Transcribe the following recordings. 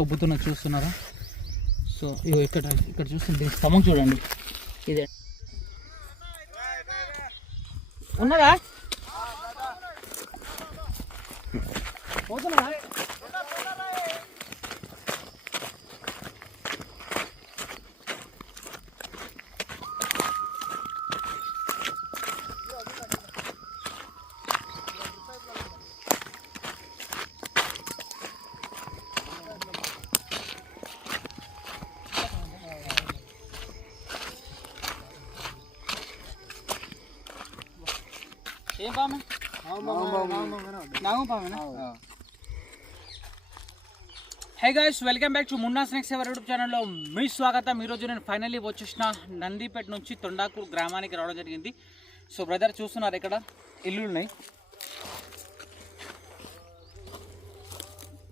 ఎట్లా ఉబ్బుతున్నా చూస్తున్నారా. సో ఇగో ఇక్కడ చూస్తుంది స్టమక్ చూడండి, ఇదే ఉన్నదా పోతున్నా. ఏం పామే? నాగం పామేనా? Hey guys, welcome back to Munna snacks ever YouTube ఛానల్లో మీ స్వాగతం. ఈరోజు నేను ఫైనల్లీ వచ్చేసిన నందిపేట నుంచి తొండాకూరు గ్రామానికి రావడం జరిగింది. సో బ్రదర్ చూస్తున్నారు, ఇక్కడ ఇల్లు ఉన్నాయి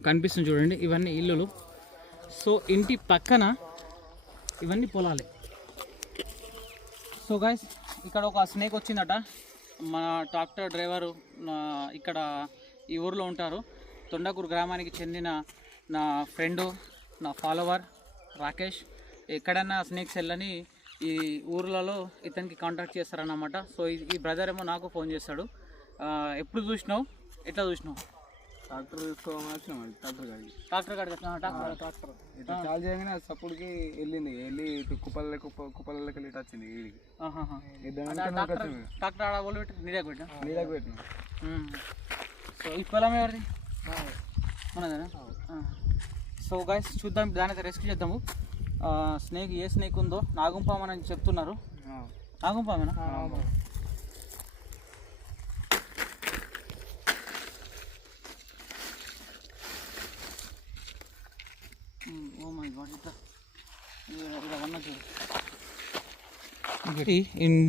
కనిపిస్తుంది చూడండి, ఇవన్నీ ఇల్లులు. సో ఇంటి పక్కన ఇవన్నీ పొలాలే. సో గైస్, ఇక్కడ ఒక స్నేక్ వచ్చిందట. మన ట్రాక్టర్ డ్రైవరు ఇక్కడ ఈ ఊరిలో ఉంటారు. తొండాకూరు గ్రామానికి చెందిన నా ఫ్రెండు, నా ఫాలోవర్ రాకేష్. ఎక్కడన్నా స్నేక్స్ వెళ్ళని ఈ ఊర్లలో ఇతనికి కాంటాక్ట్ చేస్తారన్నమాట. సో ఈ బ్రదర్ ఏమో నాకు ఫోన్ చేస్తాడు. ఎప్పుడు చూసినావు, ఎట్లా చూసినావు? ట్రాక్టర్ తీసుకోమని వచ్చినాం. ట్రాక్టర్ ట్రాక్టర్ ఇట్లా చాలు చేయగానే సపోర్ట్కి వెళ్ళింది. వెళ్ళి ఇటు కుప్పలకి వెళ్ళి ఇటు వచ్చింది వీడికి. ట్రాక్టర్ ఆడ వాళ్ళు పెట్టి నీడకు పెట్టినా. సో ఈ పొలం ఎవరిది? ఉన్నదేనా? సో గైస్ చూద్దాం, దానైతే రెస్క్యూ చేద్దాము. స్నేక్ ఏ స్నేక్ ఉందో నాగుంపామని అని చెప్తున్నారు. నాగుంపామేనా? ఓ మై గాడ్,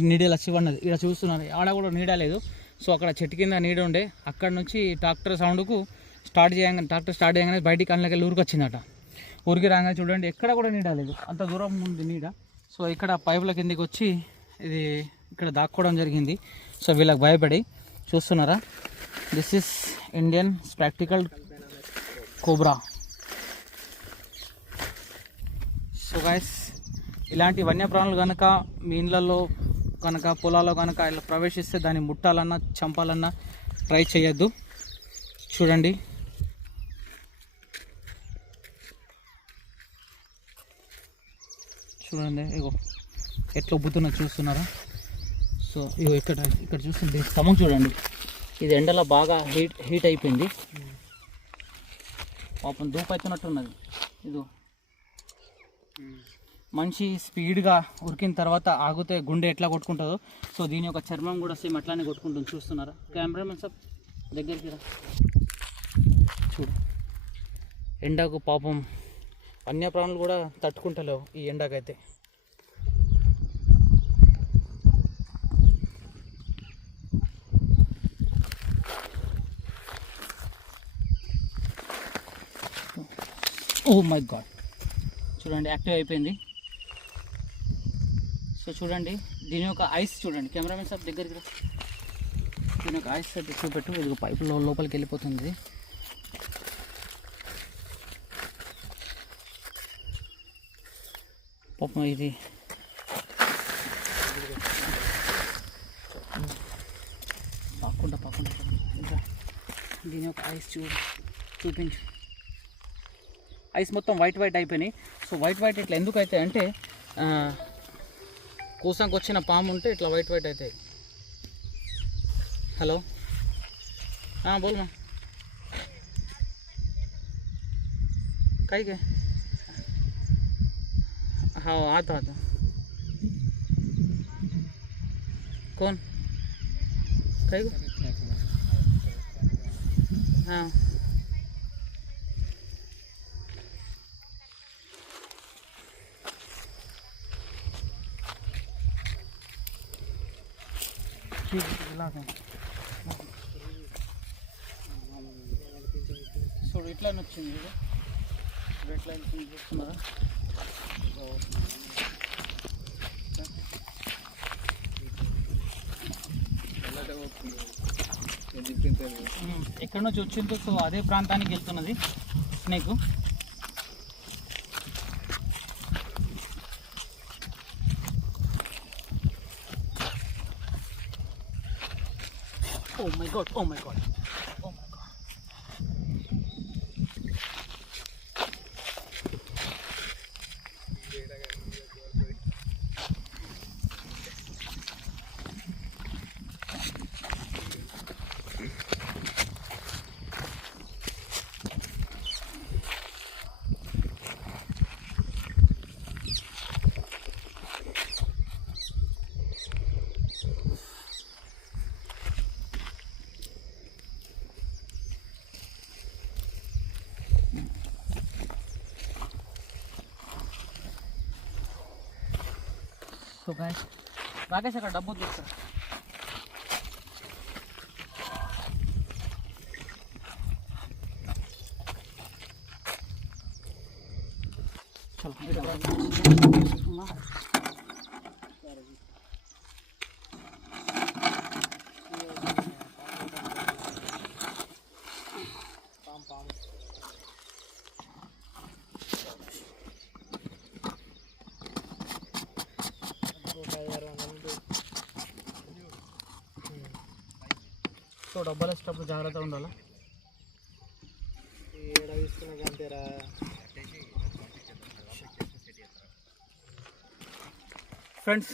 నీడలు వచ్చి పడినది. ఇక్కడ చూస్తున్నారు, ఆడ కూడా నీడ లేదు. సో అక్కడ చెట్టు కింద నీడ ఉండే, అక్కడ నుంచి ట్రాక్టర్ సౌండ్కు ట్రాక్టర్ స్టార్ట్ చేయగానే బయటికి అందులోకి వెళ్ళి ఊరికి వచ్చిందట. ఊరికి రాగానే చూడండి, ఎక్కడ కూడా నీడ లేదు, అంత దూరం ఉంది నీడ. సో ఇక్కడ పైపుల కిందికి వచ్చి ఇది ఇక్కడ దాక్కోవడం జరిగింది. సో వీళ్ళకి భయపడి చూస్తున్నారా, this is Indian spectacle cobra. So guys, ఇలాంటి వన్యప్రాణులు కనుక మీ ఇళ్ళల్లో కనుక పొలాల్లో కనుక ఇలా ప్రవేశిస్తే దాన్ని ముట్టాలన్నా చంపాలన్నా ట్రై చేయొద్దు. చూడండి, ఇగో ఎట్లా ఉబ్బుతున్నా చూస్తున్నారా. సో ఇగో ఇక్కడ చూస్తుంది స్టమక్ చూడండి, ఇది ఎండలో బాగా హీట్ అయిపోయింది. పాపం దూపైతున్నట్టున్నది. ఇదో మనిషి స్పీడ్గా ఉరికిన తర్వాత ఆగితే గుండె ఎట్లా కొట్టుకుంటుందో, సో దీని యొక్క చర్మం కూడా సేమ్ అట్లానే కొట్టుకుంటుంది. చూస్తున్నారా కెమెరామెన్ సార్, దగ్గరికి రా చూడు. ఎండకు పాపం వన్యప్రాణులు కూడా తట్టుకుంటలేవు ఈ ఎండకైతే. ఓ మై గాడ్, చూడండి యాక్టివ్ అయిపోయింది. సో చూడండి, దీని యొక్క ఐస్ చూడండి, కెమెరామెన్ సార్ దగ్గరికి రా. దీని యొక్క ఐస్ అయితే చూపెట్టు. ఇది పైపు లోపలికి వెళ్ళిపోతుంది. పాపం ఇది పాకుండా దీని యొక్క ఐస్ చూపించు. ఐస్ మొత్తం వైట్ అయిపోయినాయి. సో వైట్ ఇట్లా ఎందుకు అవుతాయి అంటే, కూసానికి వచ్చిన పాము ఉంటే ఇట్లా వైట్ అవుతాయి. హలో బోల్మా కైకే हाँ आता कौन कई हाँ సో ఇట్లా వచ్చింది, ఇట్లా చూస్తున్నారా. ఎక్కడి నుంచి వచ్చిందో, సో అదే ప్రాంతానికి వెళ్తున్నది snake. Oh my god, oh my god, oh my god. So guys, Rakesh అక్కడ డబ్బు తీస్తారు. సో డబ్బాలు వేసేటప్పుడు జాగ్రత్తగా ఉండాలా. ఫ్రెండ్స్,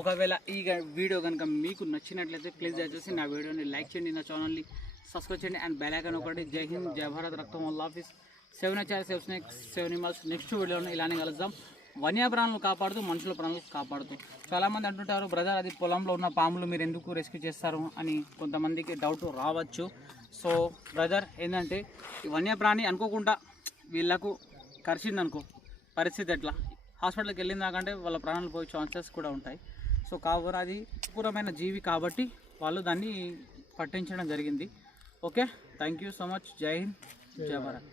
ఒకవేళ ఈ వీడియో కనుక మీకు నచ్చినట్లయితే ప్లీజ్ దయచేసి నా వీడియోని లైక్ చేయండి, నా ఛానల్ని సబ్స్క్రైబ్ చేయండి అండ్ బెల్ ఐకాన్ ఒకటి. జై హింద్, జై భారత్, రక్తం వల్ల office 7HR 7 Snakes 7 Animals. Next వీడియోని ఇలానే కలుద్దాం. వన్యప్రాణులు కాపాడుతూ మనుషుల ప్రాణాలు కాపాడుతూ. చాలామంది అంటుంటారు, బ్రదర్ అది పొలంలో ఉన్న పాములు మీరు ఎందుకు రెస్క్యూ చేస్తారు అని కొంతమందికి డౌట్ రావచ్చు. సో బ్రదర్ ఏంటంటే, ఈ వన్యప్రాణి అనుకోకుండా వీళ్ళకు కరిచిందనుకో పరిస్థితి ఎట్లా, హాస్పిటల్కి వెళ్ళిన దాకంటే వాళ్ళ ప్రాణాలు పోయే ఛాన్సెస్ కూడా ఉంటాయి. సో కావున అది పూరమైన జీవి కాబట్టి వాళ్ళు దాన్ని పట్టించడం జరిగింది. Okay, thank you so much. జై హింద్, జై భారత్.